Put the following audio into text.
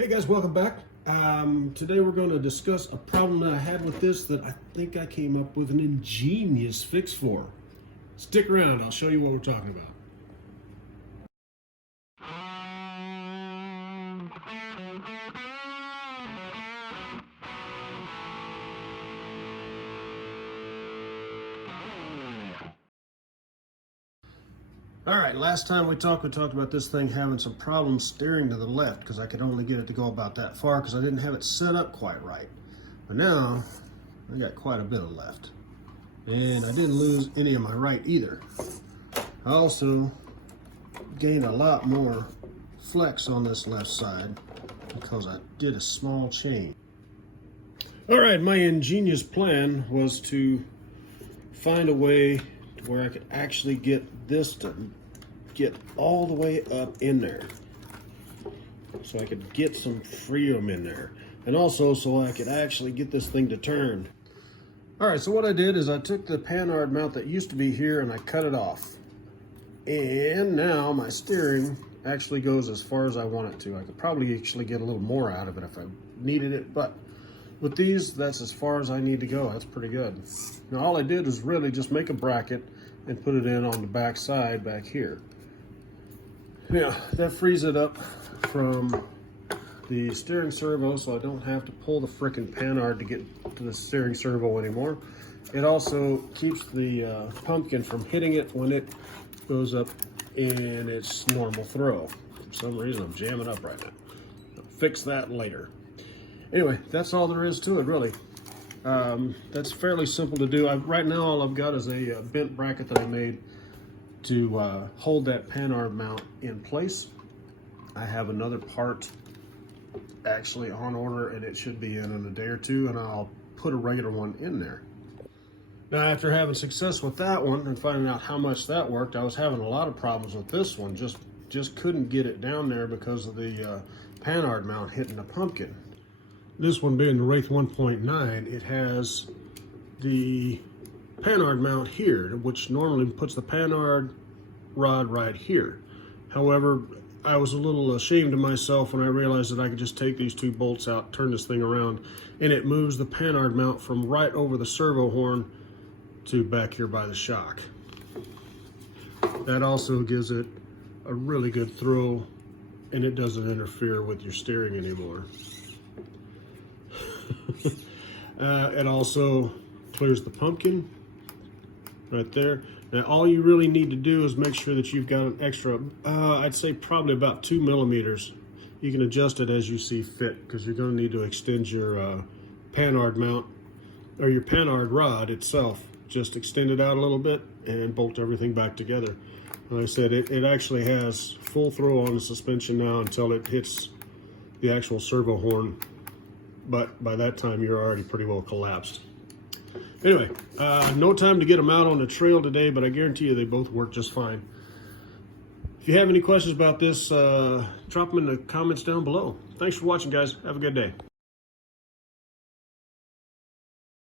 Hey guys, welcome back. Today we're going to discuss a problem that I had with this that I think I came up with an ingenious fix for. Stick around, I'll show you what we're talking about. Alright, last time we talked about this thing having some problems steering to the left because I could only get it to go about that far because I didn't have it set up quite right. But now, I got quite a bit of left. And I didn't lose any of my right either. I also gained a lot more flex on this left side because I did a small change. Alright, my ingenious plan was to find a way to where I could actually get this to get all the way up in there, so I could get some freedom in there, and also so I could actually get this thing to turn. All right, so what I did is I took the Panhard mount that used to be here and I cut it off, and now my steering actually goes as far as I want it to. I could probably actually get a little more out of it if I needed it, but with these, that's as far as I need to go. That's pretty good. Now all I did was really just make a bracket and put it in on the back side back here. Yeah, that frees it up from the steering servo, so I don't have to pull the frickin' Panhard to get to the steering servo anymore. It also keeps the pumpkin from hitting it when it goes up in its normal throw. For some reason, I'm jamming up right now. I'll fix that later. Anyway, that's all there is to it, really. That's fairly simple to do. Right now, all I've got is a bent bracket that I made to hold that Panhard mount in place. I have another part actually on order, and it should be in a day or two, and I'll put a regular one in there. Now, after having success with that one and finding out how much that worked, I was having a lot of problems with this one. Just couldn't get it down there because of the Panhard mount hitting the pumpkin. This one being the Wraith 1.9, it has the Panhard mount here, which normally puts the Panhard rod right here. However, I was a little ashamed of myself when I realized that I could just take these two bolts out, turn this thing around, and it moves the Panhard mount from right over the servo horn to back here by the shock. That also gives it a really good throw, and it doesn't interfere with your steering anymore. It also clears the pumpkin right there. Now all you really need to do is make sure that you've got an extra, I'd say probably about 2 millimeters. You can adjust it as you see fit because you're going to need to extend your Panhard mount or your Panhard rod itself. Just extend it out a little bit and bolt everything back together. Like I said, it actually has full throw on the suspension now until it hits the actual servo horn. But by that time, you're already pretty well collapsed. Anyway, no time to get them out on the trail today, but I guarantee you they both work just fine. If you have any questions about this, drop them in the comments down below. Thanks for watching, guys. Have a good day.